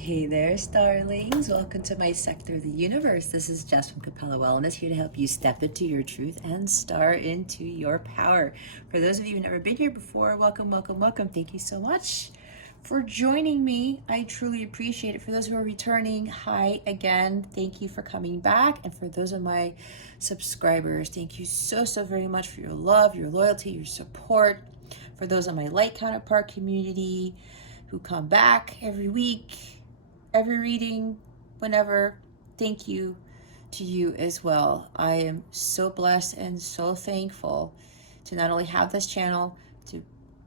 Hey there, starlings. Welcome to my sector of the universe. This is Jess from Capella Wellness, here to help you step into your truth and star into your power. For those of you who've never been here before, welcome, welcome, welcome. Thank you so much for joining me. I truly appreciate it. For those who are returning, hi again. Thank you for coming back. And for those of my subscribers, thank you so very much for your love, your loyalty, your support. For those of my light counterpart community who come back every week, every reading, whenever, thank you to you as well. I am so blessed and so thankful to not only have this channel,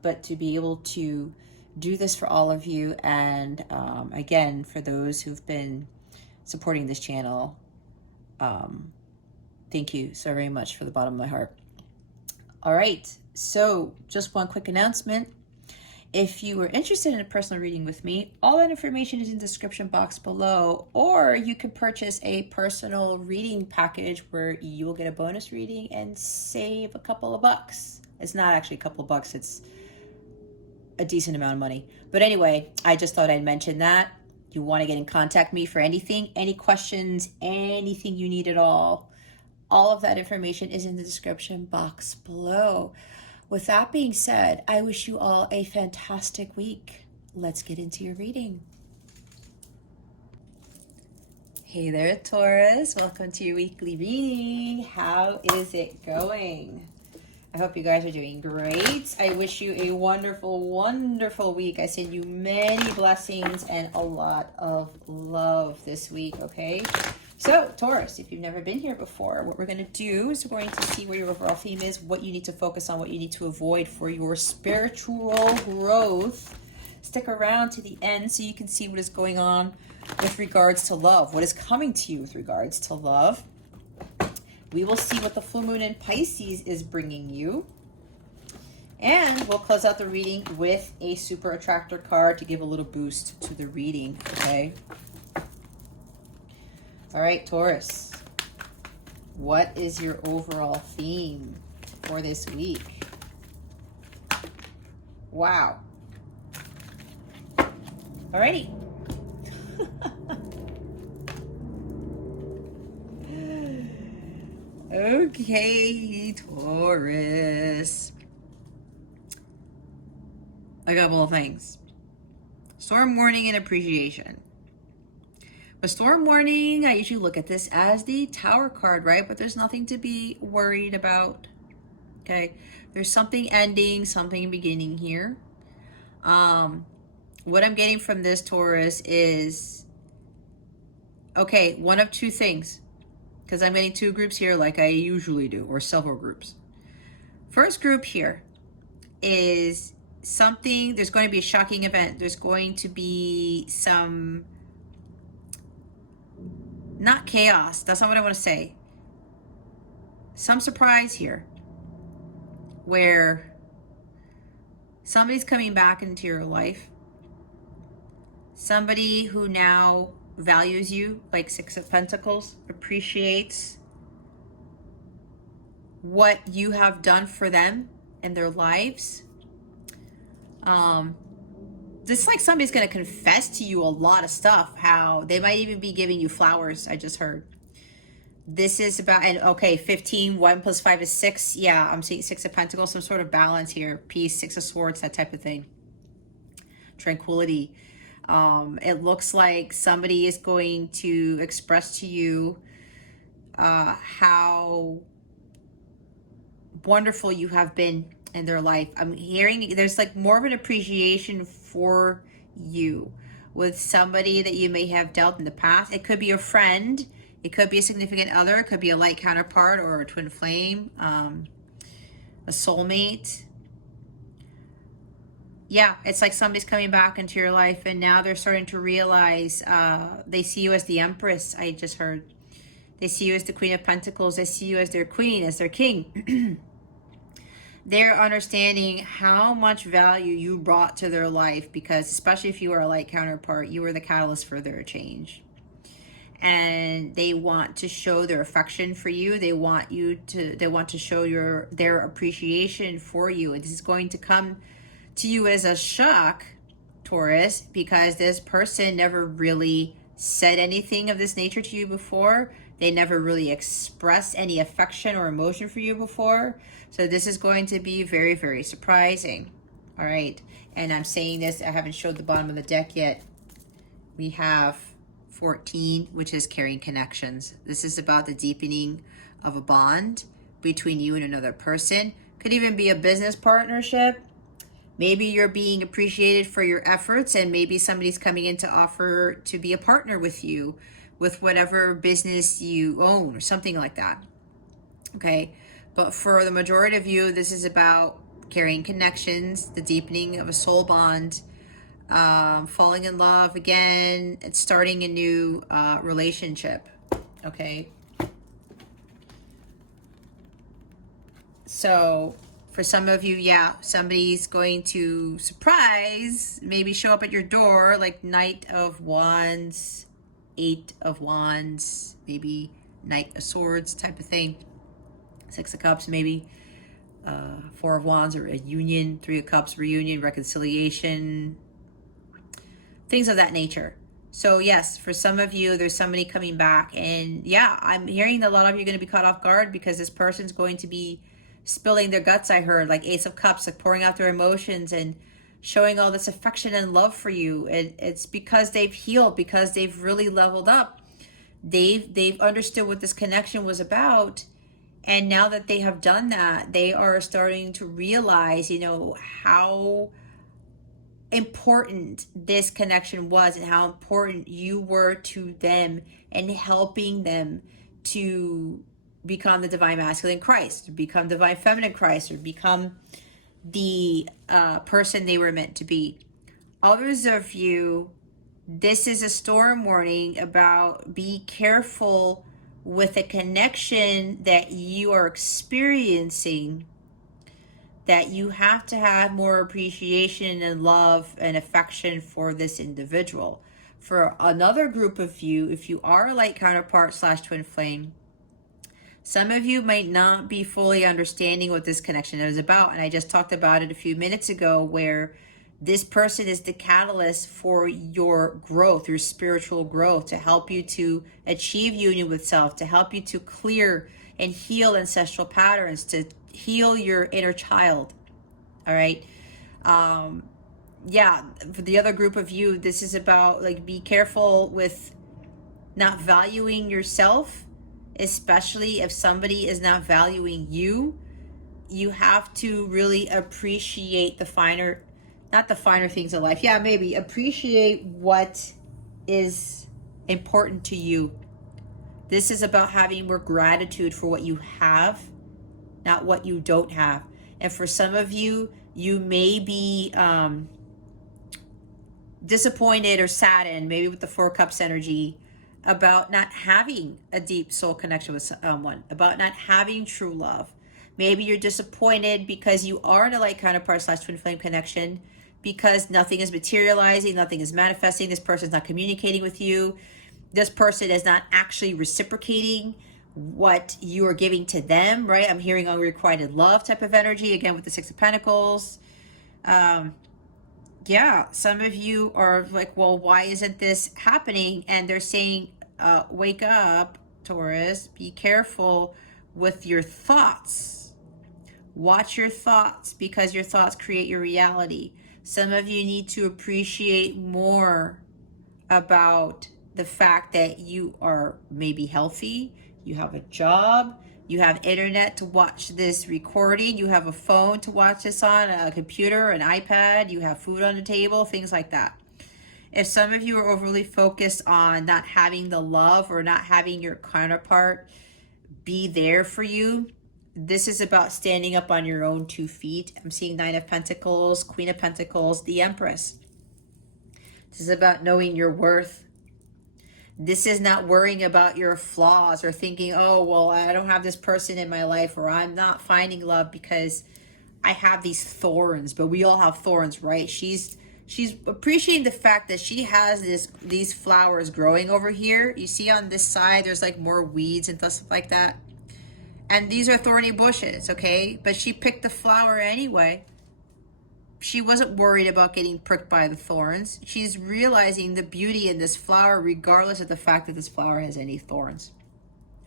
but to be able to do this for all of you. And again, for those who've been supporting this channel, thank you so very much from the bottom of my heart. All right, so just one quick announcement. If you are interested in a personal reading with me, all that information is in the description box below, or you can purchase a personal reading package where you will get a bonus reading and save a couple of bucks. It's not actually a couple of bucks, it's a decent amount of money. But anyway, I just thought I'd mention that. You want to get in contact with me for anything, any questions, anything you need at all of that information is in the description box below. With that being said, I wish you all a fantastic week. Let's get into your reading. Hey there, Taurus. Welcome to your weekly reading. How is it going? I hope you guys are doing great. I wish you a wonderful, wonderful week. I send you many blessings and a lot of love this week, okay? So, Taurus, if you've never been here before, what we're going to do is we're going to see where your overall theme is, what you need to focus on, what you need to avoid for your spiritual growth. Stick around to the end so you can see what is going on with regards to love, what is coming to you with regards to love. We will see what the full moon in Pisces is bringing you. And we'll close out the reading with a super attractor card to give a little boost to the reading, okay? All right, Taurus, what is your overall theme for this week? Wow. Alrighty. Okay, Taurus. I got both things. Storm warning and appreciation. A storm warning, I usually look at this as the Tower card, right? But there's nothing to be worried about, okay? There's something ending, something beginning here. What I'm getting from this, Taurus, is, okay, one of two things, because I'm getting two groups here like I usually do, or several groups. First group here is something, there's going to be a shocking event. There's going to be some, not chaos, that's not what I want to say. Some surprise here where somebody's coming back into your life. Somebody who now values you, like Six of Pentacles, appreciates what you have done for them in their lives. This is like somebody's going to confess to you a lot of stuff, how they might even be giving you flowers, I just heard. This is about, and okay, 15, 1 plus 5 is 6. Yeah, I'm seeing 6 of Pentacles, some sort of balance here. Peace, 6 of Swords, that type of thing. Tranquility. It looks like somebody is going to express to you how wonderful you have been in their life. I'm hearing there's like more of an appreciation for you with somebody that you may have dealt in the past. It could be a friend, it could be a significant other, it could be a light counterpart or a twin flame, a soulmate. Yeah, it's like somebody's coming back into your life and now they're starting to realize they see you as the Empress, I just heard. They see you as the Queen of Pentacles. They see you as their queen, as their king. They're understanding how much value you brought to their life, because especially if you are a light counterpart, you were the catalyst for their change. And they want to show their affection for you. They want to show their appreciation for you. And this is going to come to you as a shock Taurus, because this person never really said anything of this nature to you before. They never really expressed any affection or emotion for you before. So this is going to be very, very surprising. All right. And I'm saying this, I haven't showed the bottom of the deck yet. We have 14, which is carrying connections. This is about the deepening of a bond between you and another person. Could even be a business partnership. Maybe you're being appreciated for your efforts, and maybe somebody's coming in to offer to be a partner with you with whatever business you own or something like that. Okay. But for the majority of you, this is about carrying connections, the deepening of a soul bond, falling in love again, and starting a new relationship. Okay. So for some of you, yeah, somebody's going to surprise, maybe show up at your door, like Knight of Wands, Eight of Wands, maybe Knight of Swords type of thing. Six of Cups, maybe. Four of Wands, or a union. Three of Cups, reunion, reconciliation, things of that nature. So yes, for some of you, there's somebody coming back, and yeah, I'm hearing that a lot of you are going to be caught off guard because this person's going to be spilling their guts. I heard like Ace of Cups, like pouring out their emotions and showing all this affection and love for you. It's because they've healed, because they've really leveled up. They've understood what this connection was about. And now that they have done that, they are starting to realize, you know, how important this connection was and how important you were to them and helping them to become the divine masculine Christ, to become divine feminine Christ, or become the person they were meant to be. Others of you, this is a storm warning about be careful with a connection that you are experiencing, that you have to have more appreciation and love and affection for this individual. For another group of you, if you are a light counterpart / twin flame, some of you might not be fully understanding what this connection is about. And I just talked about it a few minutes ago, where this person is the catalyst for your growth, your spiritual growth, to help you to achieve union with self, to help you to clear and heal ancestral patterns, to heal your inner child. All right. Yeah. For the other group of you, this is about like, be careful with not valuing yourself, especially if somebody is not valuing you. You have to really appreciate the finer, not the finer things of life. Yeah, maybe appreciate what is important to you. This is about having more gratitude for what you have, not what you don't have. And for some of you, you may be disappointed or saddened, maybe with the Four Cups energy, about not having a deep soul connection with someone, about not having true love. Maybe you're disappointed because you are in a light counterpart / twin flame connection, because nothing is materializing, nothing is manifesting. This person's not communicating with you. This person is not actually reciprocating what you are giving to them, right? I'm hearing unrequited love type of energy, again, with the Six of Pentacles. Yeah, some of you are like, well, why isn't this happening? And they're saying, wake up, Taurus, be careful with your thoughts. Watch your thoughts, because your thoughts create your reality. Some of you need to appreciate more about the fact that you are maybe healthy, you have a job, you have internet to watch this recording, you have a phone to watch this on, a computer, an iPad, you have food on the table, things like that. If some of you are overly focused on not having the love or not having your counterpart be there for you, this is about standing up on your own 2 feet. I'm seeing Nine of Pentacles, Queen of Pentacles, the Empress. This is about knowing your worth. This is not worrying about your flaws or thinking, oh, well, I don't have this person in my life, or I'm not finding love because I have these thorns. But we all have thorns, right? She's appreciating the fact that she has these flowers growing over here. You see on this side, there's like more weeds and stuff like that. And these are thorny bushes, okay? But she picked the flower anyway. she wasn't worried about getting pricked by the thorns. She's realizing the beauty in this flower, regardless of the fact that this flower has any thorns.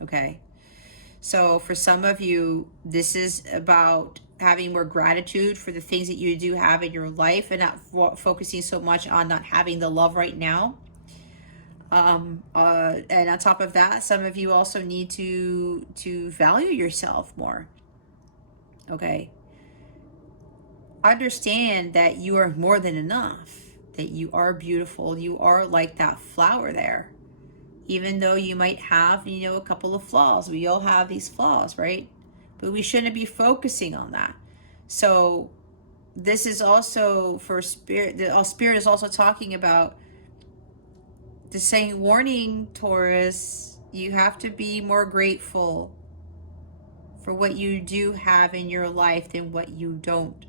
Okay. So for some of you, this is about having more gratitude for the things that you do have in your life, and not focusing so much on not having the love right now. And on top of that, some of you also need to value yourself more. Okay. Understand that you are more than enough, that you are beautiful, you are like that flower there. Even though you might have, a couple of flaws. We all have these flaws, right? But we shouldn't be focusing on that. So this is also for spirit. Spirit is also talking about the saying, warning, Taurus, you have to be more grateful for what you do have in your life than what you don't.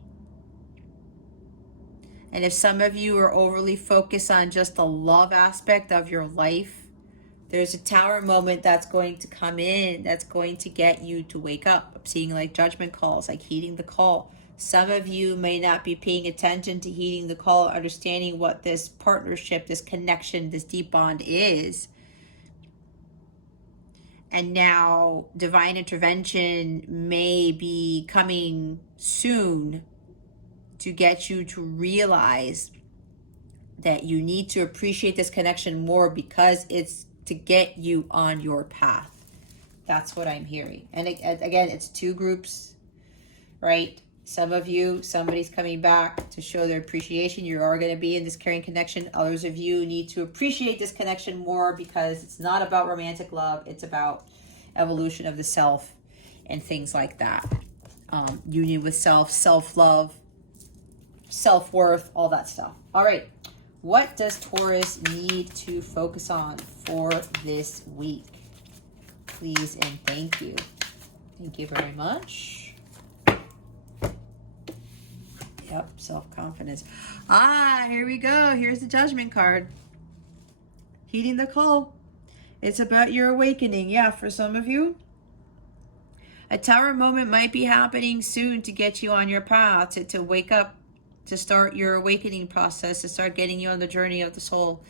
And if some of you are overly focused on just the love aspect of your life, there's a tower moment that's going to come in that's going to get you to wake up. I'm seeing like judgment calls, like heeding the call. Some of you may not be paying attention to heeding the call, understanding what this partnership, this connection, this deep bond is. And now divine intervention may be coming soon to get you to realize that you need to appreciate this connection more, because it's to get you on your path. That's what I'm hearing. And again, it's two groups, right? Some of you, somebody's coming back to show their appreciation. You are going to be in this caring connection. Others of you need to appreciate this connection more, because it's not about romantic love. It's about evolution of the self and things like that. Union with self, self-love, self-worth, all that stuff. All right. What does Taurus need to focus on for this week? Please and thank you. Thank you very much. Yep, self-confidence. Here we go. Here's the Judgment card. Heeding the call. It's about your awakening. Yeah, for some of you, a tower moment might be happening soon to get you on your path, to wake up, to start your awakening process, to start getting you on the journey of the soul,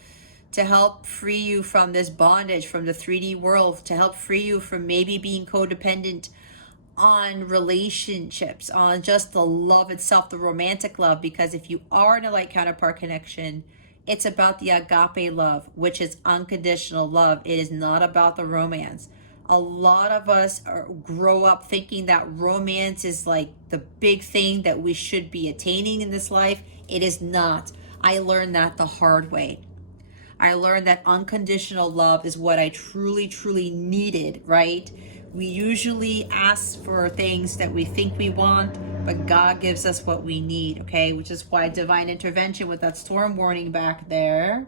to help free you from this bondage, from the 3D world, to help free you from maybe being codependent on relationships, on just the love itself, the romantic love. Because if you are in a light counterpart connection, it's about the agape love, which is unconditional love. It is not about the romance. A lot of us grow up thinking that romance is like the big thing that we should be attaining in this life. It is not. I learned that the hard way. I learned that unconditional love is what I truly, truly needed, right? We usually ask for things that we think we want, but God gives us what we need, okay? Which is why divine intervention with that storm warning back there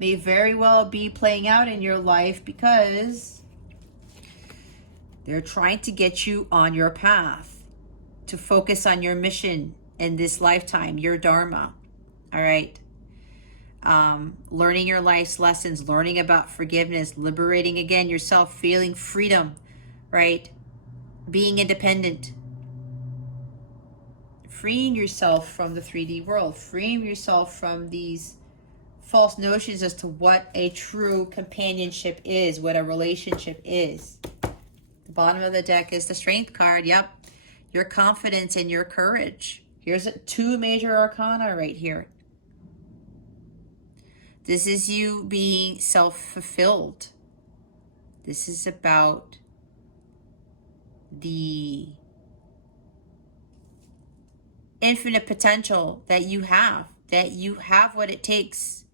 may very well be playing out in your life, because they're trying to get you on your path, to focus on your mission in this lifetime, your dharma. All right. Learning your life's lessons, learning about forgiveness, liberating again yourself, feeling freedom, right? Being independent, freeing yourself from the 3D world, freeing yourself from these false notions as to what a true companionship is, what a relationship is. The bottom of the deck is the Strength card. Yep. Your confidence and your courage. Here's two major arcana right here. This is you being self-fulfilled. This is about the infinite potential that you have what it takes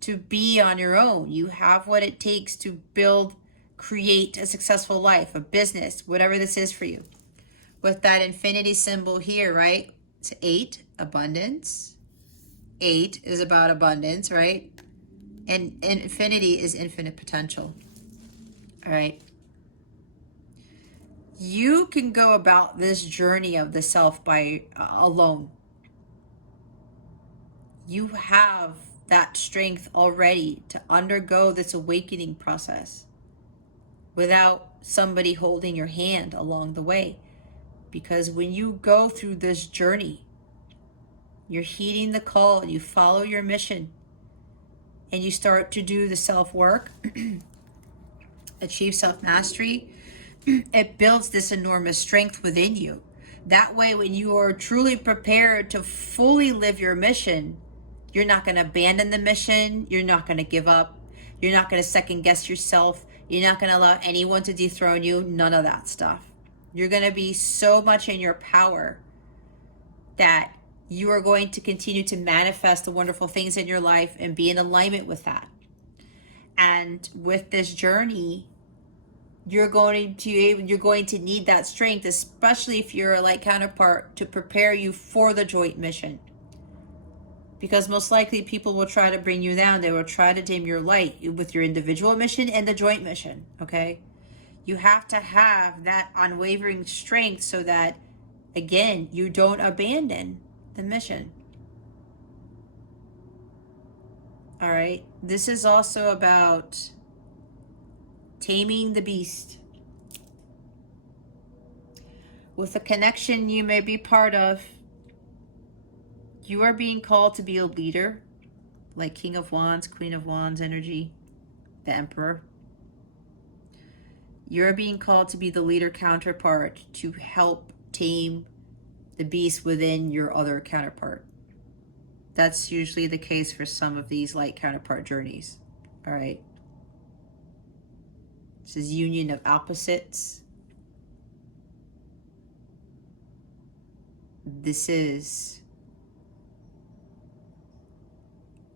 to be on your own. You have what it takes to build, create a successful life, a business, whatever this is for you. With that infinity symbol here, right? It's 8, abundance. 8 is about abundance, right? And infinity is infinite potential. All right. You can go about this journey of the self by alone. You have that strength already to undergo this awakening process without somebody holding your hand along the way. Because when you go through this journey, you're heeding the call, you follow your mission, and you start to do the self-work, achieve self-mastery, it builds this enormous strength within you. That way, when you are truly prepared to fully live your mission, you're not going to abandon the mission. You're not going to give up. You're not going to second guess yourself. You're not going to allow anyone to dethrone you. None of that stuff. You're going to be so much in your power that you are going to continue to manifest the wonderful things in your life and be in alignment with that. And with this journey, you're going to need that strength, especially if you're a light counterpart, to prepare you for the joint mission. Because most likely people will try to bring you down. They will try to dim your light with your individual mission and the joint mission, okay? You have to have that unwavering strength so that, again, you don't abandon the mission. All right? This is also about taming the beast. With a connection you may be part of, you are being called to be a leader, like King of Wands, Queen of Wands energy, the Emperor. You're being called to be the leader counterpart to help tame the beast within your other counterpart. That's usually the case for some of these light counterpart journeys. All right. This is union of opposites. This is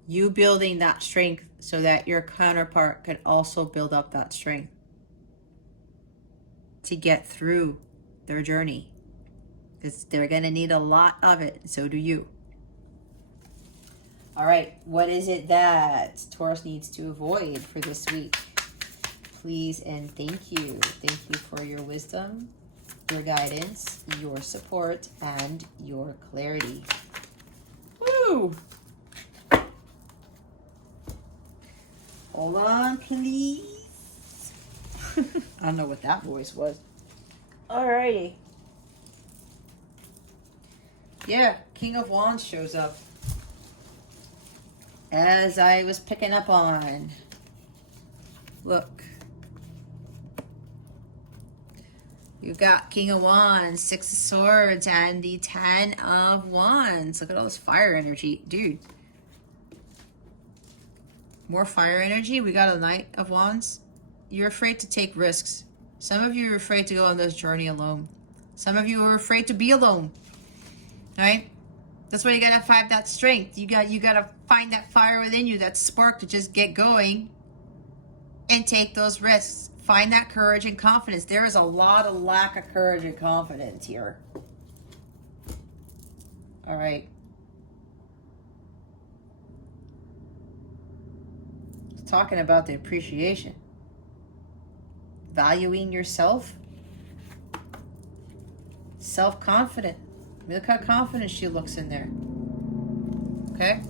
you building that strength so that your counterpart can also build up that strength to get through their journey. Because they're going to need a lot of it. So do you. All right. What is it that Taurus needs to avoid for this week? Please and thank you. Thank you for your wisdom, your guidance, your support, and your clarity. Woo! Hold on, please. I don't know what that voice was. Alrighty. Yeah, King of Wands shows up. As I was picking up on. Look. You got King of Wands, Six of Swords, and the Ten of Wands. Look at all this fire energy. Dude. More fire energy. We got a Knight of Wands. You're afraid to take risks. Some of you are afraid to go on this journey alone. Some of you are afraid to be alone. Right? That's why you gotta find that strength. You gotta find that fire within you, that spark to just get going and take those risks. Find that courage and confidence. There is a lot of lack of courage and confidence here. All right. Talking about the appreciation. Valuing yourself. Self-confident. Look how confident she looks in there. Okay?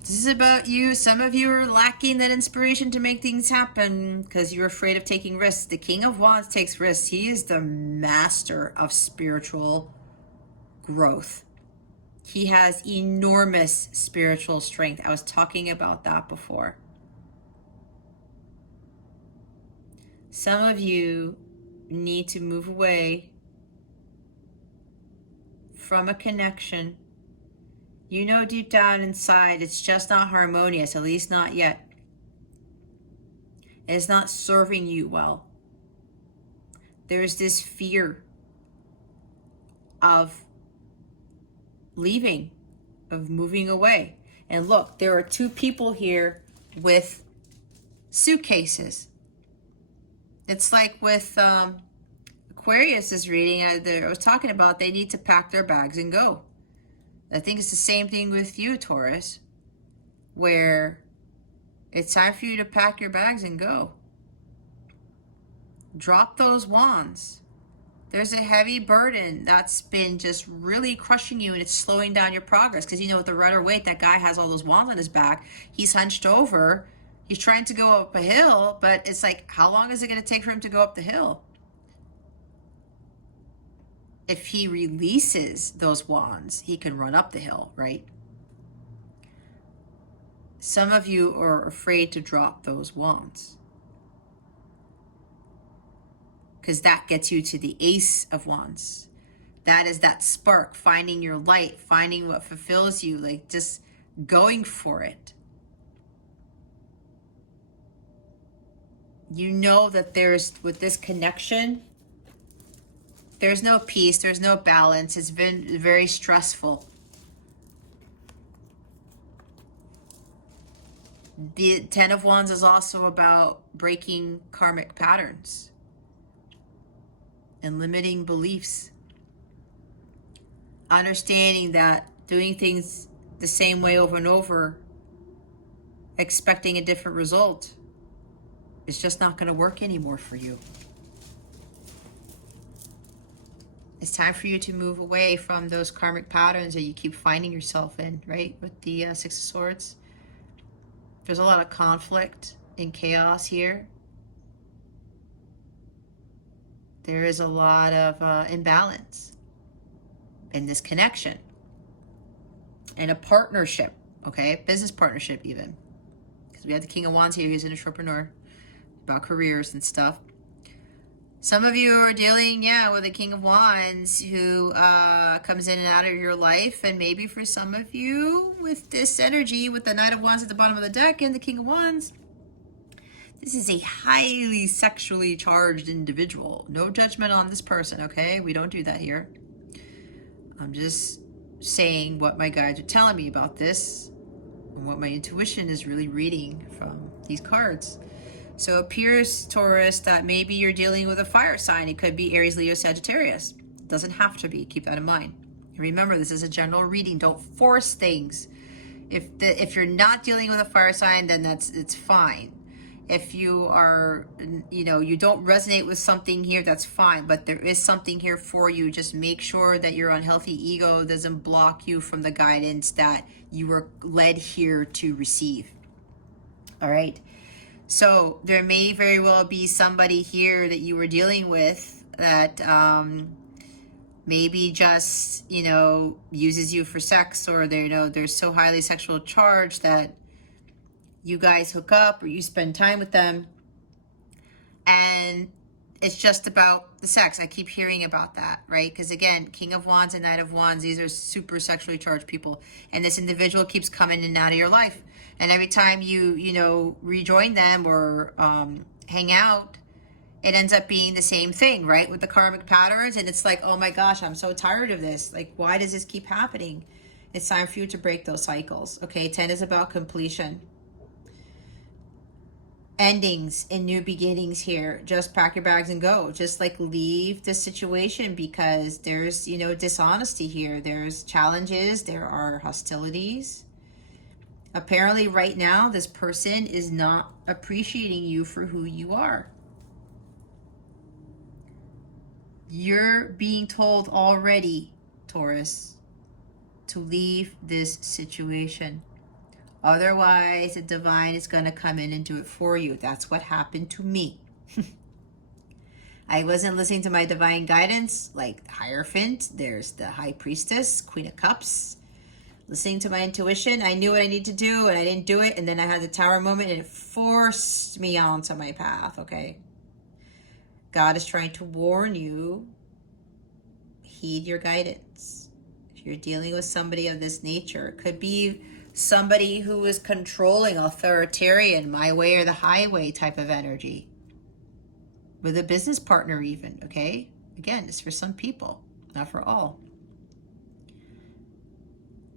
This is about you. Some of you are lacking that inspiration to make things happen because you're afraid of taking risks. The King of Wands takes risks. He is the master of spiritual growth. He has enormous spiritual strength. I was talking about that before. Some of you need to move away from a connection. You know deep down inside it's just not harmonious, at least not yet. It's not serving you well. There's this fear of leaving, of moving away. And look, there are two people here with suitcases. It's like with Aquarius's reading, I was talking about they need to pack their bags and go. I think it's the same thing with you, Taurus, where it's time for you to pack your bags and go. Drop those wands. There's a heavy burden that's been just really crushing you, and it's slowing down your progress. Because, you know, with the rudder weight, that guy has all those wands on his back. He's hunched over. He's trying to go up a hill, but it's like, how long is it going to take for him to go up the hill? if he releases those wands, he can run up the hill, right? Some of you are afraid to drop those wands, because that gets you to the Ace of Wands. That is that spark, finding your light, finding what fulfills you, like just going for it. You know that there's, with this connection, there's no peace, there's no balance. It's been very stressful. The Ten of Wands is also about breaking karmic patterns and limiting beliefs. Understanding that doing things the same way over and over, expecting a different result, is just not going to work anymore for you. It's time for you to move away from those karmic patterns that you keep finding yourself in, right? With the Six of Swords. There's a lot of conflict and chaos here. There is a lot of imbalance in this connection. And a partnership, okay? Business partnership even. Because we have the King of Wands here, who's an entrepreneur, about careers and stuff. Some of you are dealing, with a King of Wands who comes in and out of your life. And maybe for some of you, with this energy, with the Knight of Wands at the bottom of the deck and the King of Wands, this is a highly sexually charged individual. No judgment on this person, okay? We don't do that here. I'm just saying what my guides are telling me about this and what my intuition is really reading from these cards. So it appears, Taurus, that maybe you're dealing with a fire sign. It could be Aries, Leo, Sagittarius. It doesn't have to be. Keep that in mind. And remember, this is a general reading. Don't force things. If you're not dealing with a fire sign, then it's fine. If you are, you don't resonate with something here, that's fine. But there is something here for you. Just make sure that your unhealthy ego doesn't block you from the guidance that you were led here to receive. All right. So there may very well be somebody here that you were dealing with that maybe just, uses you for sex, or they're so highly sexual charged that you guys hook up or you spend time with them and it's just about the sex. I keep hearing about that, right? Because again, King of Wands and Knight of Wands, these are super sexually charged people. And this individual keeps coming in and out of your life. And every time you rejoin them or hang out, it ends up being the same thing, right? With the karmic patterns. And it's like, oh my gosh, I'm so tired of this. Like, why does this keep happening? It's time for you to break those cycles. Okay, 10 is about completion. Endings and new beginnings here. Just pack your bags and go. Just like leave the situation, because there's, dishonesty here. There's challenges. There are hostilities. Apparently right now, this person is not appreciating you for who you are. You're being told already, Taurus, to leave this situation. Otherwise, the divine is going to come in and do it for you. That's what happened to me. I wasn't listening to my divine guidance, like Hierophant. There's the High Priestess, Queen of Cups. Listening to my intuition, I knew what I need to do, and I didn't do it. And then I had the Tower moment, and it forced me onto my path, okay? God is trying to warn you. Heed your guidance. If you're dealing with somebody of this nature, it could be somebody who is controlling, authoritarian, my way or the highway type of energy. With a business partner even, okay? Again, it's for some people, not for all.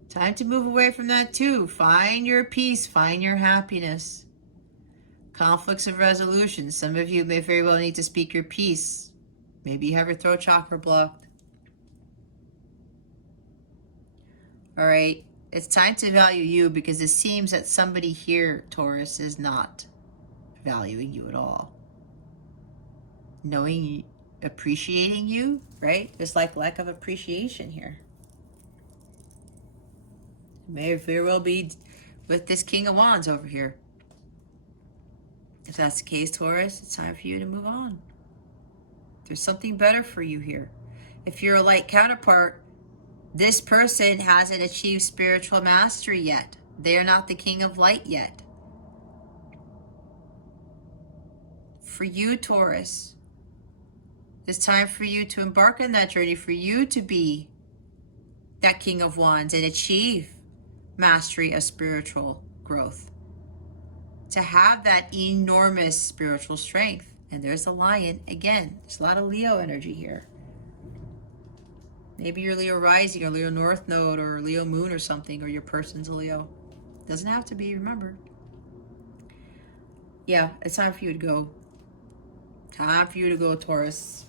Time to move away from that too. Find your peace, find your happiness. Conflicts of resolution. Some of you may very well need to speak your piece. Maybe you have your throat chakra blocked. All right. It's time to value you, because it seems that somebody here, Taurus, is not valuing you at all. Appreciating you, right? There's like lack of appreciation here. It may very well be with this King of Wands over here. If that's the case, Taurus, it's time for you to move on. There's something better for you here. If you're a light counterpart, this person hasn't achieved spiritual mastery yet. They're not the king of light yet. For you, Taurus, it's time for you to embark on that journey, for you to be that king of wands and achieve mastery of spiritual growth, to have that enormous spiritual strength. And there's a lion again. There's a lot of Leo energy here. Maybe you're Leo rising or Leo north node or Leo moon or something, or your person's a Leo. Doesn't have to be, remember. Yeah, it's time for you to go. Time for you to go, Taurus.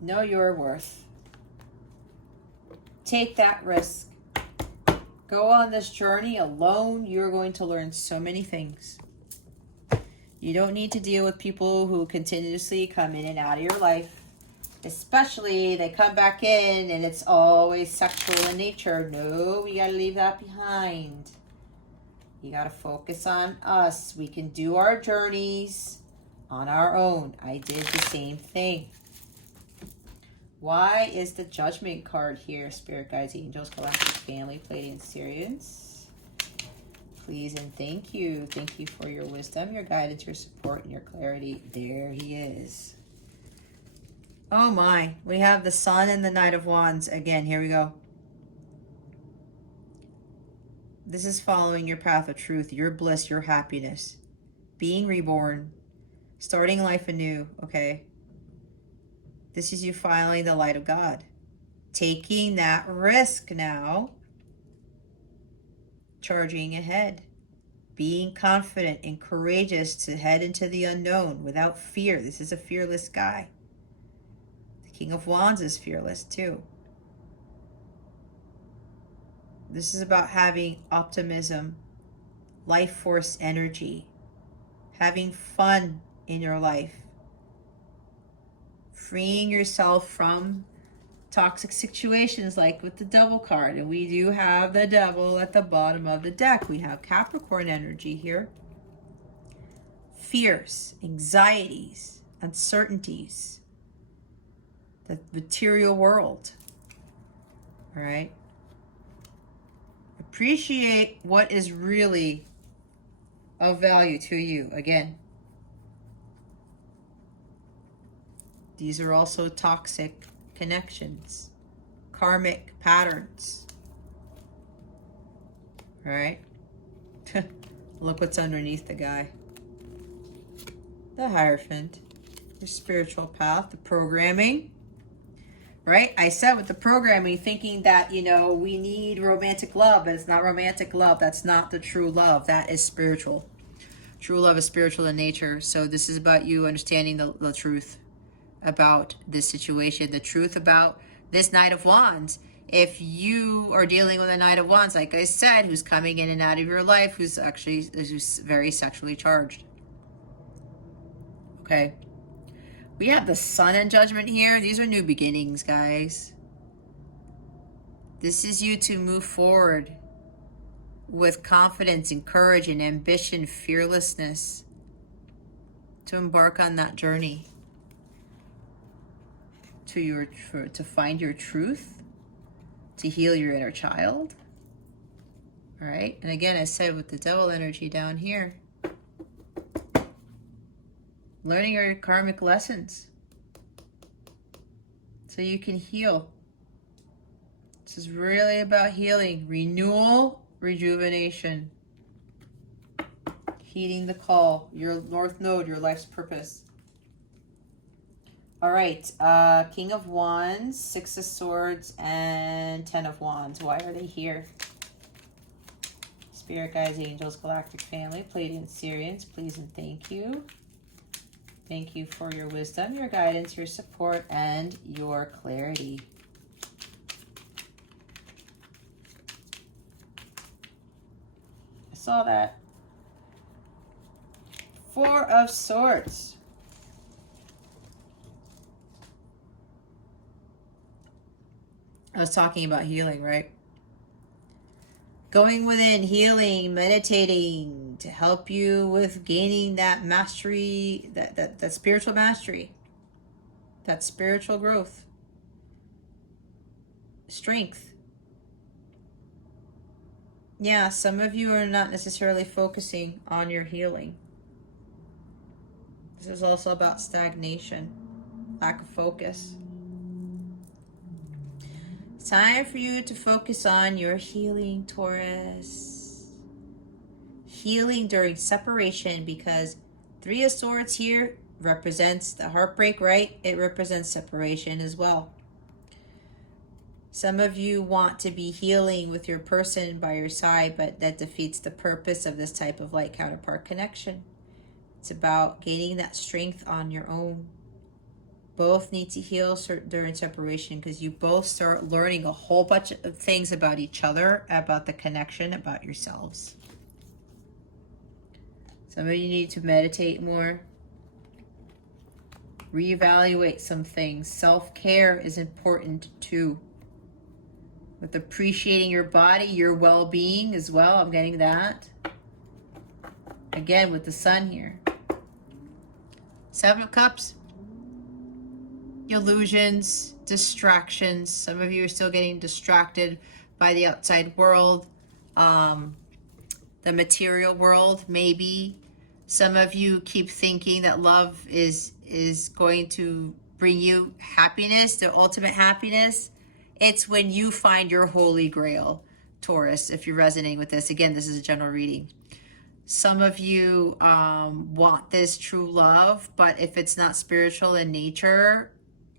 Know your worth. Take that risk. Go on this journey alone. You're going to learn so many things. You don't need to deal with people who continuously come in and out of your life. Especially they come back in and it's always sexual in nature. No, we got to leave that behind. You got to focus on us. We can do our journeys on our own. I did the same thing. Why is the Judgment card here? Spirit guides, angels, galactic family, Pleiadian Sirians. Please and thank you. Thank you for your wisdom, your guidance, your support, and your clarity. There he is. Oh my. We have the Sun and the Knight of Wands. Again, here we go. This is following your path of truth, your bliss, your happiness. Being reborn. Starting life anew, okay? This is you following the light of God. Taking that risk now. Charging ahead. Being confident and courageous to head into the unknown without fear. This is a fearless guy. The King of Wands is fearless too. This is about having optimism, life force energy, having fun in your life, freeing yourself from toxic situations like with the Devil card. And we do have the Devil at the bottom of the deck. We have Capricorn energy here. Fears, anxieties, uncertainties, the material world. All right. Appreciate what is really of value to you. Again, these are also toxic connections, karmic patterns. All right. Look what's underneath the guy. The Hierophant, your spiritual path, the programming. Right? I said with the programming, thinking that, you know, we need romantic love, but it's not romantic love. That's not the true love. That is spiritual. True love is spiritual in nature. So this is about you understanding the truth about this situation, the truth about this Knight of Wands. If you are dealing with a Knight of Wands, like I said, who's coming in and out of your life, who's very sexually charged. Okay. We have the Sun and Judgment here. These are new beginnings, guys. This is you to move forward with confidence and courage and ambition, fearlessness, to embark on that journey to find your truth, to heal your inner child. All right. And again, I said with the Devil energy down here, learning your karmic lessons so you can heal. This is really about healing, renewal, rejuvenation, heeding the call, your North Node, your life's purpose. All right, King of Wands, Six of Swords, and Ten of Wands. Why are they here? Spirit guides, angels, galactic family, Pleiadian Sirians, please and thank you. Thank you for your wisdom, your guidance, your support, and your clarity. I saw that. Four of Swords. I was talking about healing, right? Going within, healing, meditating, to help you with gaining that mastery, that spiritual mastery, that spiritual growth, strength. Yeah, some of you are not necessarily focusing on your healing. This is also about stagnation, lack of focus. It's time for you to focus on your healing, Taurus. Healing during separation, because Three of Swords here represents the heartbreak, right? It represents separation as well. Some of you want to be healing with your person by your side, but that defeats the purpose of this type of light counterpart connection. It's about gaining that strength on your own. Both need to heal during separation, because you both start learning a whole bunch of things about each other, about the connection, about yourselves. Some of you need to meditate more. Reevaluate some things. Self-care is important too. With appreciating your body, your well-being as well. I'm getting that. Again, with the sun here. Seven of Cups. Illusions, distractions. Some of you are still getting distracted by the outside world. The material world, maybe. Some of you keep thinking that love is going to bring you happiness, the ultimate happiness. It's when you find your holy grail, Taurus, if you're resonating with this. Again, this is a general reading. Some of you want this true love, but if it's not spiritual in nature,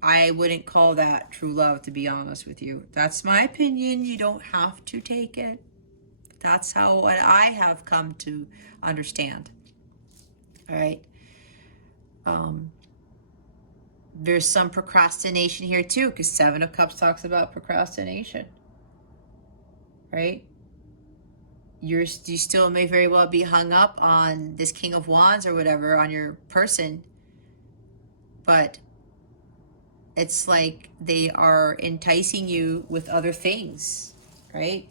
I wouldn't call that true love, to be honest with you. That's my opinion. You don't have to take it. That's how what I have come to understand. All right. There's some procrastination here too, because Seven of Cups talks about procrastination, right? You still may very well be hung up on this King of Wands or whatever on your person, but it's like they are enticing you with other things, right?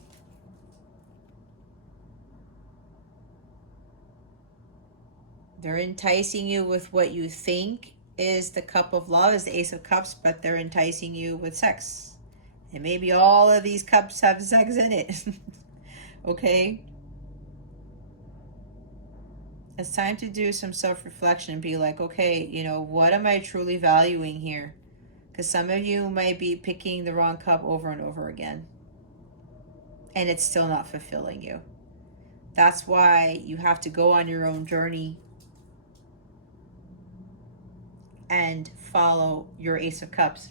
They're enticing you with what you think is the Cup of Love, is the Ace of Cups, but they're enticing you with sex. And maybe all of these cups have sex in it. Okay? It's time to do some self-reflection and be like, okay, you know, what am I truly valuing here? Because some of you might be picking the wrong cup over and over again. And it's still not fulfilling you. That's why you have to go on your own journey and follow your Ace of Cups.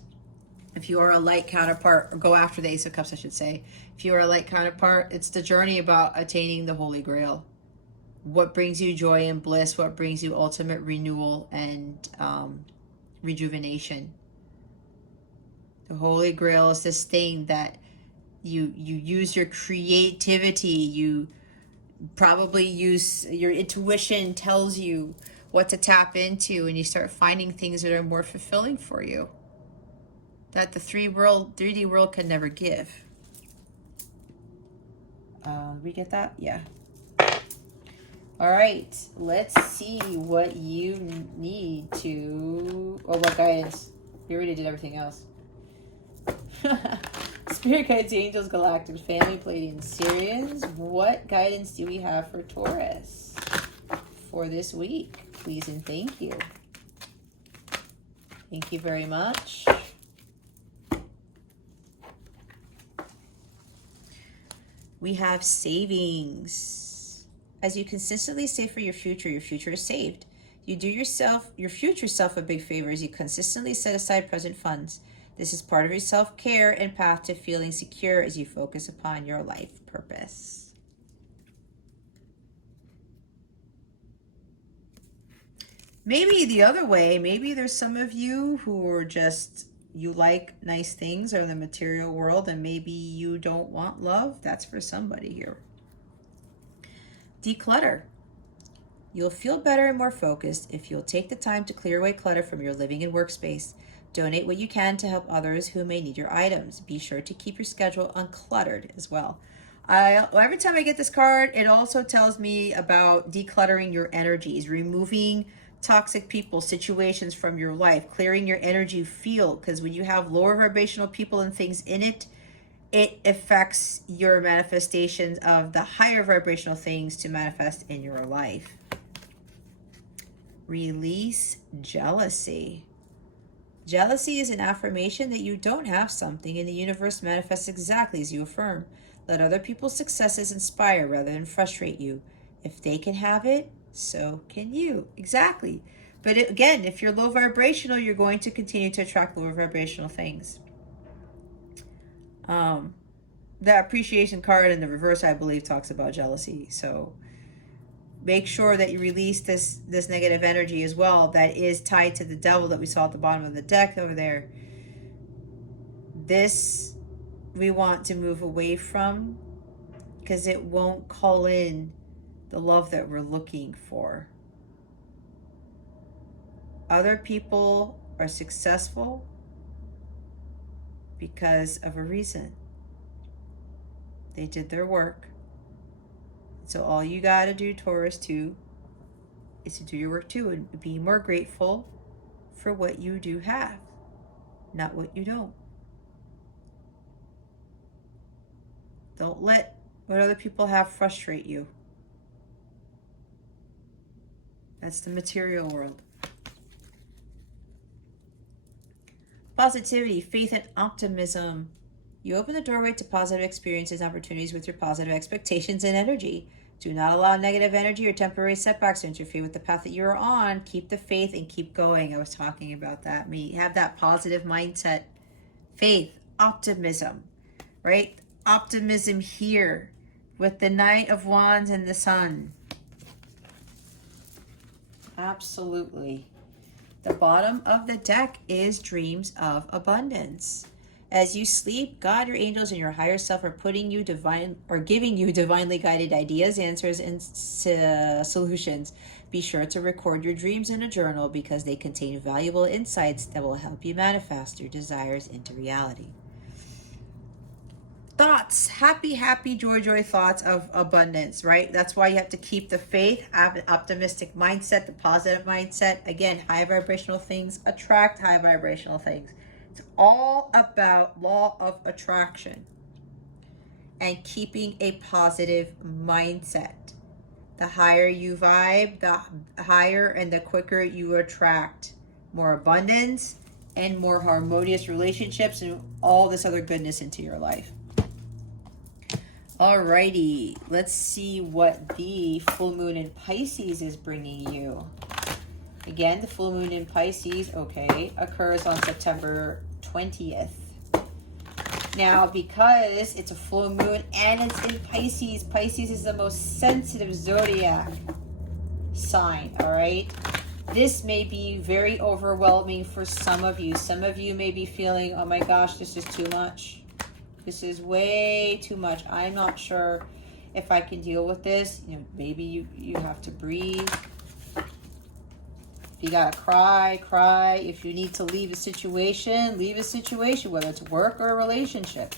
If you are a light counterpart, or go after the Ace of Cups, I should say. If you are a light counterpart, it's the journey about attaining the Holy Grail. What brings you joy and bliss? What brings you ultimate renewal and rejuvenation? The Holy Grail is this thing that you use your creativity. You probably use your intuition, tells you what to tap into, and you start finding things that are more fulfilling for you, that the 3D world can never give. We get that? Yeah. All right, let's see what you need to, or what guidance. We already did everything else. Spirit guides, the angels, galactic, family, Pleiadians, Syrians. What guidance do we have for Taurus for this week? Please and thank you. Thank you very much. We have savings. As you consistently save for your future is saved. You do your future self a big favor as you consistently set aside present funds. This is part of your self-care and path to feeling secure as you focus upon your life purpose. Maybe the other way, maybe there's some of you who are just, you like nice things or the material world, and maybe you don't want love. That's for somebody here. Declutter. You'll feel better and more focused if you'll take the time to clear away clutter from your living and workspace. Donate what you can to help others who may need your items. Be sure to keep your schedule uncluttered as well. Every time I get this card, it also tells me about decluttering your energies, removing toxic people, situations from your life, clearing your energy field. Because when you have lower vibrational people and things in it, it affects your manifestations of the higher vibrational things to manifest in your life. Release jealousy. Jealousy is an affirmation that you don't have something, and the universe manifests exactly as you affirm. Let other people's successes inspire rather than frustrate you. If they can have it, so can you. Exactly. But again, if you're low vibrational, you're going to continue to attract lower vibrational things. The appreciation card in the reverse, I believe, talks about jealousy. So make sure that you release this negative energy as well that is tied to the devil that we saw at the bottom of the deck over there. This we want to move away from because it won't call in the love that we're looking for. Other people are successful because of a reason. They did their work. So all you got to do, Taurus, too, is to do your work too and be more grateful for what you do have, not what you don't. Don't let what other people have frustrate you. That's the material world. Positivity, faith, and optimism. You open the doorway to positive experiences and opportunities with your positive expectations and energy. Do not allow negative energy or temporary setbacks to interfere with the path that you're on. Keep the faith and keep going. I was talking about that. Have that positive mindset. Faith, optimism, right? Optimism here with the Knight of Wands and the Sun. Absolutely. The bottom of the deck is dreams of abundance. As you sleep, God, your angels, and your higher self are giving you divinely guided ideas, answers, and solutions. Be sure to record your dreams in a journal because they contain valuable insights that will help you manifest your desires into reality. Thoughts, happy, joy thoughts of abundance, right? That's why you have to keep the faith, have an optimistic mindset, the positive mindset. Again, high vibrational things attract high vibrational things. It's all about law of attraction and keeping a positive mindset. The higher you vibe, the higher and the quicker you attract more abundance and more harmonious relationships and all this other goodness into your life. Alrighty, let's see what the full moon in Pisces is bringing you. Again, the full moon in Pisces, occurs on September 20th. Now, because it's a full moon and it's in Pisces, Pisces is the most sensitive zodiac sign, all right? This may be very overwhelming for some of you. Some of you may be feeling, oh my gosh, this is too much. This is way too much. I'm not sure if I can deal with this. Maybe you have to breathe. If you gotta cry. If you need to leave a situation, whether it's work or a relationship.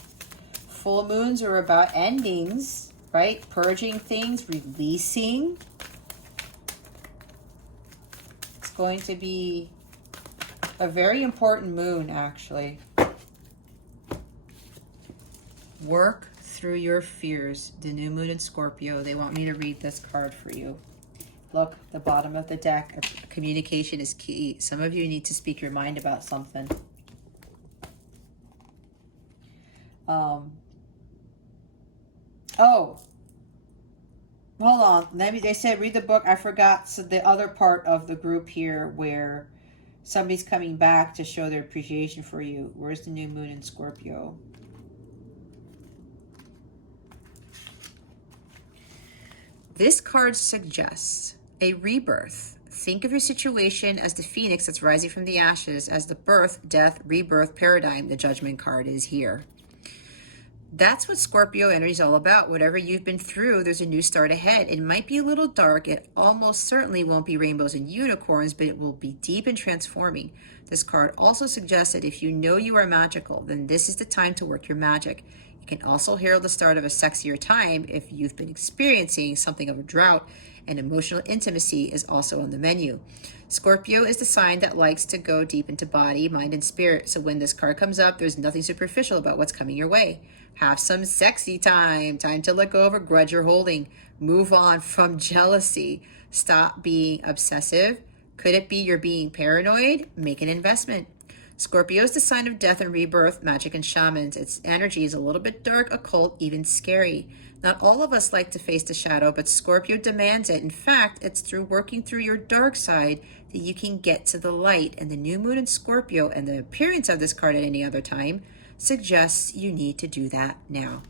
Full moons are about endings, right? Purging things, releasing. It's going to be a very important moon, actually. Work through your fears. The new moon in Scorpio. They want me to read this card for you. Look, the bottom of the deck. Communication is key. Some of you need to speak your mind about something. Hold on. They said read the book. I forgot the other part of the group here where somebody's coming back to show their appreciation for you. Where's the new moon in Scorpio? This card suggests a rebirth. Think of your situation as the phoenix that's rising from the ashes, as the birth, death, rebirth paradigm. The Judgment card is here. That's what Scorpio energy is all about. Whatever you've been through, there's a new start ahead. It might be a little dark. It almost certainly won't be rainbows and unicorns, but it will be deep and transforming. This card also suggests that if you know you are magical, then this is the time to work your magic. It can also herald the start of a sexier time if you've been experiencing something of a drought, and emotional intimacy is also on the menu. Scorpio is the sign that likes to go deep into body, mind, and spirit. So when this card comes up, there's nothing superficial about what's coming your way. Have some sexy time. Time to let go of a grudge you're holding. Move on from jealousy. Stop being obsessive. Could it be you're being paranoid? Make an investment. Scorpio is the sign of death and rebirth, magic, and shamans. Its energy is a little bit dark, occult, even scary. Not all of us like to face the shadow, but Scorpio demands it. In fact, it's through working through your dark side that you can get to the light. And the new moon in Scorpio and the appearance of this card at any other time suggests you need to do that now.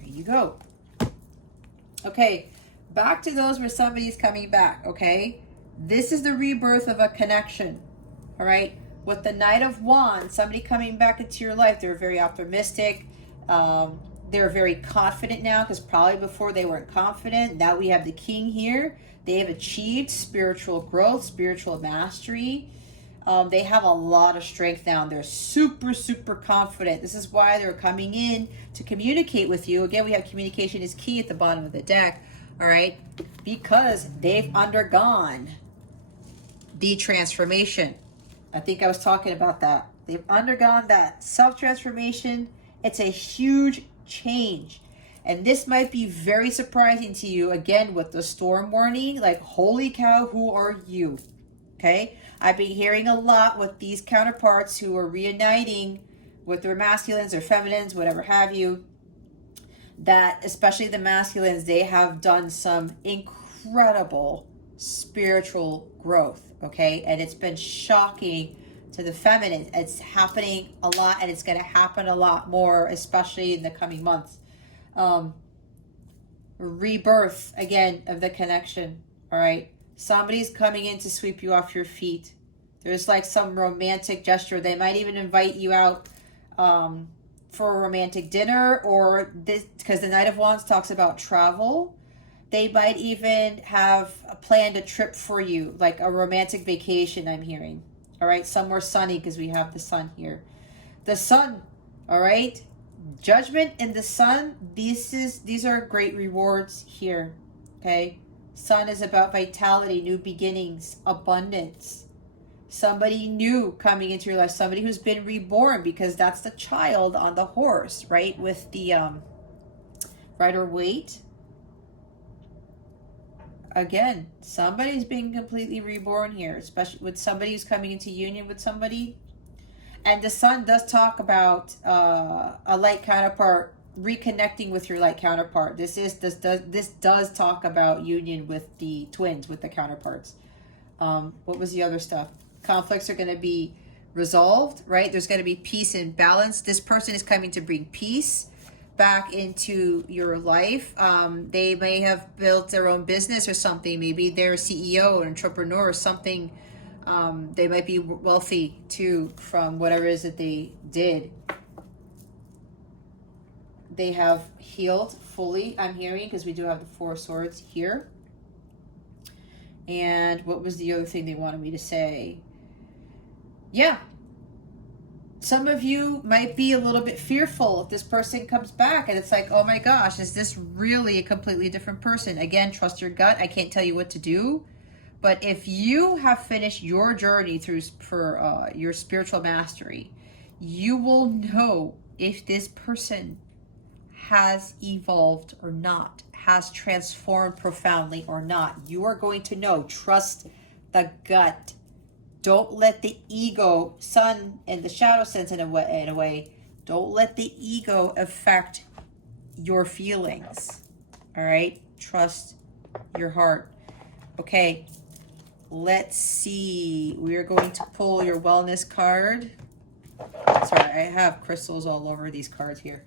There you go. Okay, back to those where somebody's coming back, okay? This is the rebirth of a connection, all right? With the Knight of Wands, somebody coming back into your life, they're very optimistic. They're very confident now, because probably before they weren't confident. Now we have the King here. They have achieved spiritual growth, spiritual mastery. They have a lot of strength now. They're super, super confident. This is why they're coming in to communicate with you. Again, we have communication is key at the bottom of the deck, all right? Because they've undergone the transformation. I think I was talking about that. They've undergone that self-transformation. It's a huge change. And this might be very surprising to you, again, with the storm warning. Like, holy cow, who are you? Okay? I've been hearing a lot with these counterparts who are reuniting with their masculines or feminines, whatever have you, that especially the masculines, they have done some incredible spiritual growth, okay? And it's been shocking to the feminine. It's happening a lot, and it's going to happen a lot more, especially in the coming months. Rebirth, again, of the connection, all right? Somebody's coming in to sweep you off your feet. There's like some romantic gesture. They might even invite you out for a romantic dinner, or this, because the Knight of Wands talks about travel. They might even have planned a trip for you, like a romantic vacation, I'm hearing. All right, somewhere sunny, because we have the sun here. The sun, all right? Judgment and the sun, these are great rewards here, okay? Sun is about vitality, new beginnings, abundance. Somebody new coming into your life, somebody who's been reborn, because that's the child on the horse, right? With the Rider-Waite. Again, somebody's being completely reborn here, especially with somebody who's coming into union with somebody. And the sun does talk about a light counterpart, reconnecting with your light counterpart. This does talk about union with the twins, with the counterparts. What was the other stuff? Conflicts are going to be resolved, right? There's going to be peace and balance. This person is coming to bring peace back into your life. They may have built their own business or something. Maybe they're a CEO or entrepreneur or something. They might be wealthy too from whatever it is that they did. They have healed fully, I'm hearing, because we do have the Four of Swords here. And what was the other thing they wanted me to say? Yeah. Some of you might be a little bit fearful if this person comes back and it's like, oh my gosh, is this really a completely different person? Again, trust your gut. I can't tell you what to do. But if you have finished your journey for your spiritual mastery, you will know if this person has evolved or not, has transformed profoundly or not. You are going to know. Trust the gut. Don't let the ego, sun and the shadow sense in a way, don't let the ego affect your feelings. All right? Trust your heart. Okay. Let's see. We are going to pull your wellness card. Sorry, I have crystals all over these cards here.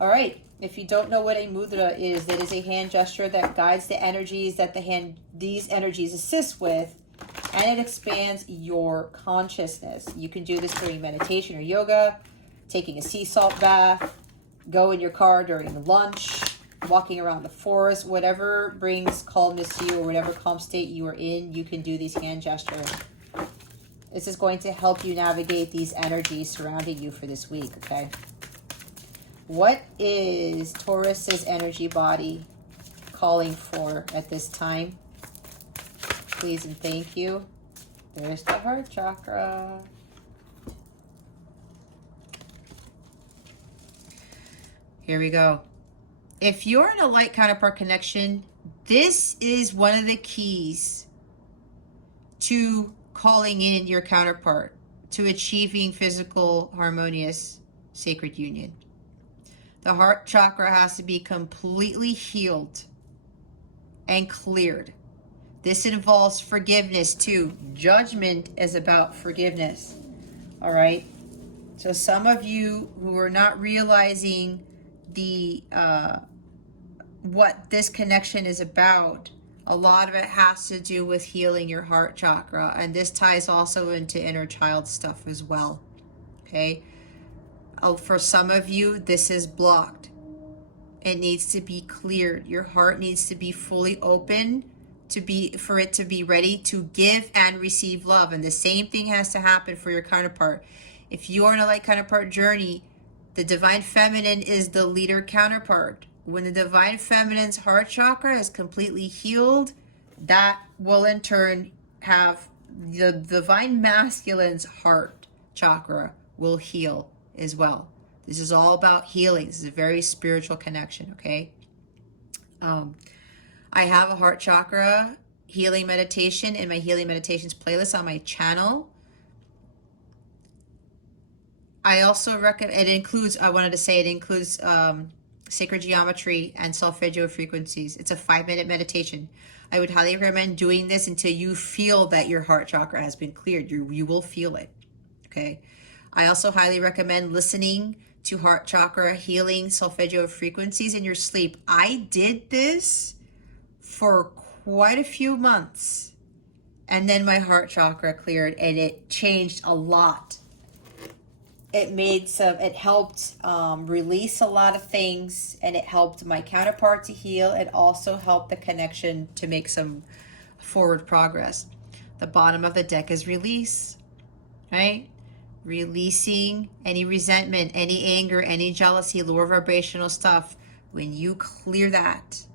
All right. If you don't know what a mudra is, that is a hand gesture that guides the energies that these energies assist with, and it expands your consciousness. You can do this during meditation or yoga, taking a sea salt bath, go in your car during lunch, walking around the forest, whatever brings calmness to you or whatever calm state you are in, you can do these hand gestures. This is going to help you navigate these energies surrounding you for this week, okay? What is Taurus's energy body calling for at this time? Please and thank you. There's the heart chakra. Here we go. If you're in a light counterpart connection, this is one of the keys to calling in your counterpart, to achieving physical, harmonious, sacred union. The heart chakra has to be completely healed and cleared. This involves forgiveness too. Judgment is about forgiveness. All right. So some of you who are not realizing the what this connection is about, a lot of it has to do with healing your heart chakra, and this ties also into inner child stuff as well. Okay. For some of you, this is blocked. It needs to be cleared. Your heart needs to be fully open for it to be ready to give and receive love. And the same thing has to happen for your counterpart. If you are in a light counterpart journey, the divine feminine is the leader counterpart. When the divine feminine's heart chakra is completely healed, that will in turn have the divine masculine's heart chakra will heal as well. This is all about healing. This is a very spiritual connection, okay? I have a heart chakra healing meditation in my healing meditations playlist on my channel. I also recommend, it includes sacred geometry and solfeggio frequencies. It's a 5-minute meditation. I would highly recommend doing this until you feel that your heart chakra has been cleared. You will feel it, okay? I also highly recommend listening to heart chakra healing solfeggio frequencies in your sleep. I did this for quite a few months, and then my heart chakra cleared, and it changed a lot. It helped release a lot of things, and it helped my counterpart to heal. It also helped the connection to make some forward progress. The bottom of the deck is release, right? Releasing any resentment, any anger, any jealousy, lower vibrational stuff. When you clear that,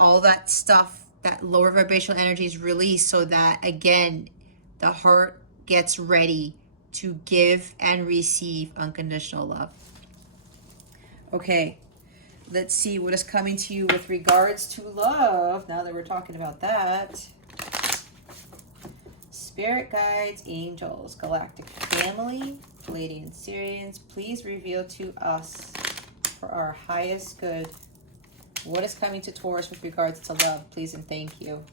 all that stuff, that lower vibrational energy is released, so that again, the heart gets ready to give and receive unconditional love. Okay, let's see what is coming to you with regards to love, now that we're talking about that. Spirit guides, angels, galactic family, Pleiadian Syrians, please reveal to us for our highest good what is coming to Taurus with regards to love, please and thank you.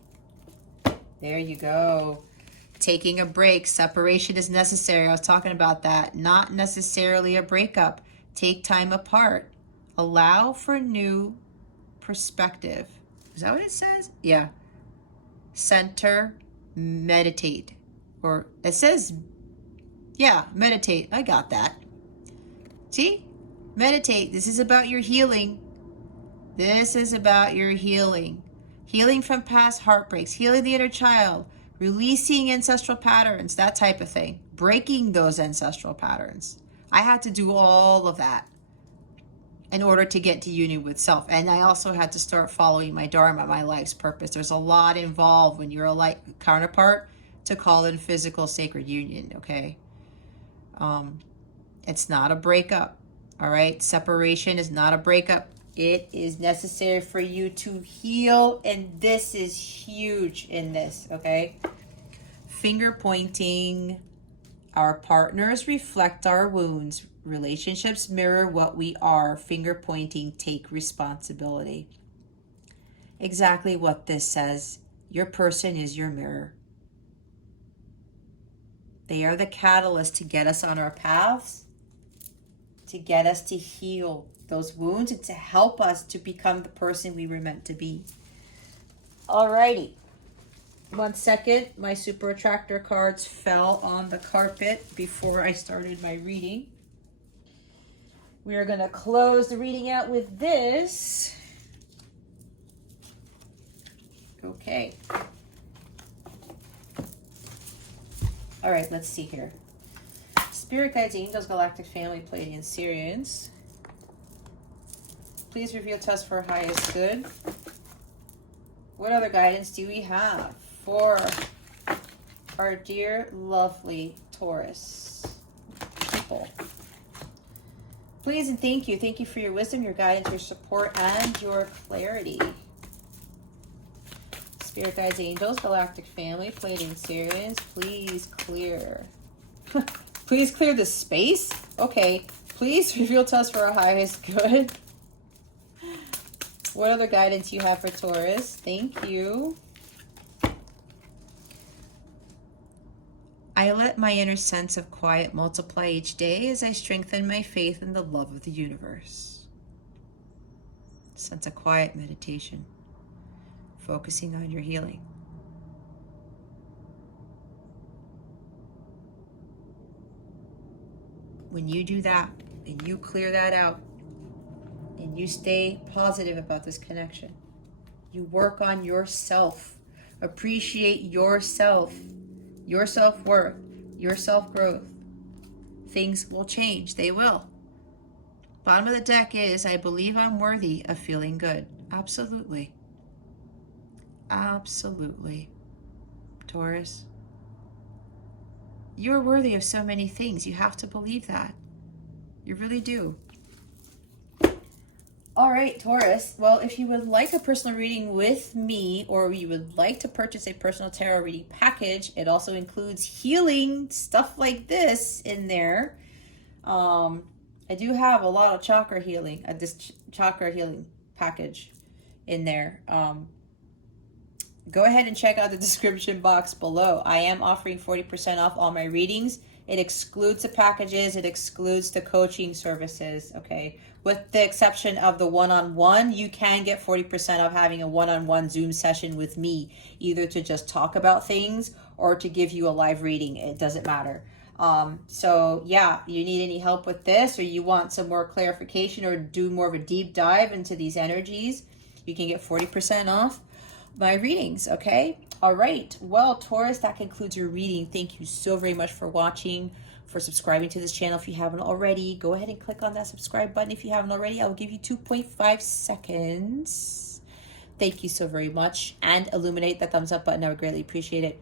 There you go. Taking a break. Separation is necessary. I was talking about that. Not necessarily a breakup. Take time apart. Allow for new perspective. Is that what it says? Yeah. Center, meditate. Or it says, yeah, meditate. I got that. See? Meditate. This is about your healing. This is about your healing. Healing from past heartbreaks. Healing the inner child. Releasing ancestral patterns. That type of thing. Breaking those ancestral patterns. I had to do all of that in order to get to union with self. And I also had to start following my dharma, my life's purpose. There's a lot involved when you're a light counterpart to call in physical sacred union, okay? It's not a breakup, all right? Separation is not a breakup. It is necessary for you to heal, and this is huge in this, okay? Finger pointing. Our partners reflect our wounds. Relationships mirror what we are. Finger pointing, take responsibility. Exactly what this says. Your person is your mirror. They are the catalyst to get us on our paths, to get us to heal those wounds, and to help us to become the person we were meant to be. Alrighty. 1 second. My super attractor cards fell on the carpet before I started my reading. We are going to close the reading out with this. Okay. All right, let's see here. Spirit guides, angels, galactic family, Pleiadian Syrians. please reveal to us for highest good. What other guidance do we have for our dear, lovely Taurus people? Please and thank you. Thank you for your wisdom, your guidance, your support, and your clarity. Spirit guides, angels, galactic family, Pleiadian Sirians, please clear. Please clear the space? Okay. Please reveal to us for our highest good. What other guidance you have for Taurus? Thank you. I let my inner sense of quiet multiply each day as I strengthen my faith in the love of the universe. Sense of quiet meditation, focusing on your healing. When you do that, and you clear that out, and you stay positive about this connection, you work on yourself, appreciate yourself, your self-worth, your self-growth, things will change. They will. Bottom of the deck is, I believe I'm worthy of feeling good. Absolutely. Absolutely. Taurus, you're worthy of so many things. You have to believe that. You really do. All right, Taurus. Well, if you would like a personal reading with me, or you would like to purchase a personal tarot reading package, it also includes healing stuff like this in there. I do have a lot of chakra healing, this chakra healing package in there. Go ahead and check out the description box below. I am offering 40% off all my readings. It excludes the packages. It excludes the coaching services, okay? With the exception of the one-on-one, you can get 40% off having a one-on-one Zoom session with me, either to just talk about things or to give you a live reading. It doesn't matter. So yeah, you need any help with this, or you want some more clarification or do more of a deep dive into these energies, you can get 40% off my readings, okay? All right. Well, Taurus, that concludes your reading. Thank you so very much for watching, for subscribing to this channel. If you haven't already, go ahead and click on that subscribe button. If you haven't already, I'll give you 2.5 seconds. Thank you so very much. And illuminate that thumbs up button. I would greatly appreciate it.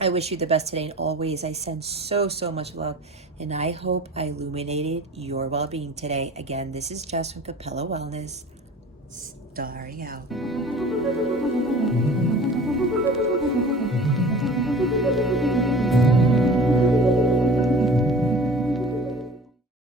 I wish you the best today and always. I send so much love, and I hope I illuminated your well-being today. Again, this is Jess from Capella Wellness, starring out.